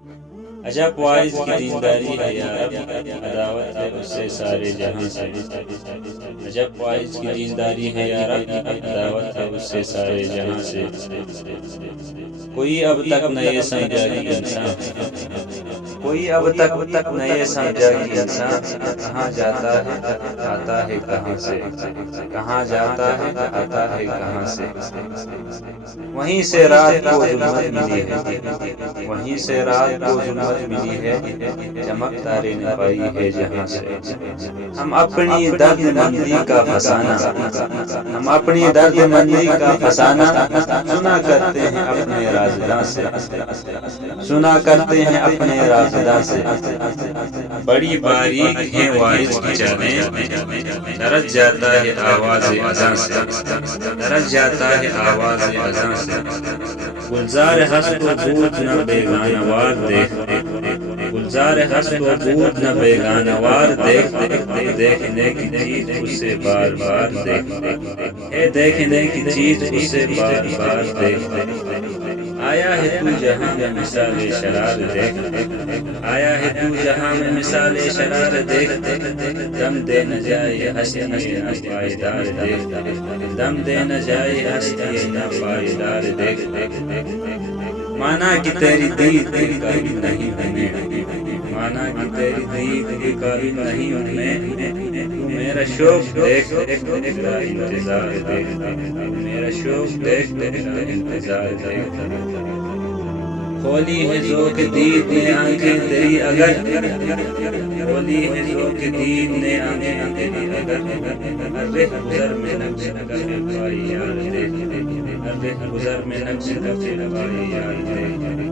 عجب واعظ کی دینداری ہے یا رب، عداوت ہے اس سے سارے جہاں سے۔ عجب واعظ کی دینداری ہے یا رب، عداوت ہے اس سے سارے جہاں سے۔ کوئی اب تک نہ یہ سمجھا کہ انسان، کوئی اب تک نہ یہ سمجھا کہ انسان کہاں جاتا ہے آتا ہے کہاں سے، کہاں جاتا ہے آتا ہے کہاں سے۔ وہیں سے رات کو ظلمت ملی ہے، وہیں سے رات کو ظلمت ملی ہے، چمک تارے نے پائی ہے جہاں سے۔ ہم اپنی درد مندی کا فسانہ، ہم اپنی درد مندی کا فسانہ سنا کرتے ہیں اپنے رازداں سے، سنا کرتے ہیں اپنے رازداں سے۔ بڑی باریک ہیں واعظ کی چالیں، درج جاتا ہے آواز اذاں سے، درج جاتا ہے آواز اذاں سے۔ گلزار ہست و بود نہ بیگانہ وار دیکھ، گلزار ہست و بود نہ بیگانہ وار دیکھ، دیکھنے کی چیز اسے بار بار دیکھ، ہے دیکھنے کی چیز اسے بار بار دیکھ۔ آیا ہے تو جہاں میں مثال شرار دیکھ، آیا ہے تو جہاں میں مثال شرار دیکھ، دم دے نہ جائے ہستی نہ پائیدار دیکھ، دم دے نہ جائے ہستی نہ پائیدار دیکھ۔ مانا کہ تیری دید کے قابل نہیں ہوں میں، مانا کہ تیری دید کے قابل نہیں ہوں میں، تو میرا شوق دیکھ میرا انتظار دیکھ، میرا شوق دیکھ میرا انتظار دیکھ۔ کھولی ہے ذوق دید نے آنکھیں تیری اگر، کھولی ہے ذوق دید نے آنکھیں تیری اگر، رہ گزر میں نقش قدم پائی یار دیکھ، رہ گزر میں نقش قدم پائی یار دیکھ۔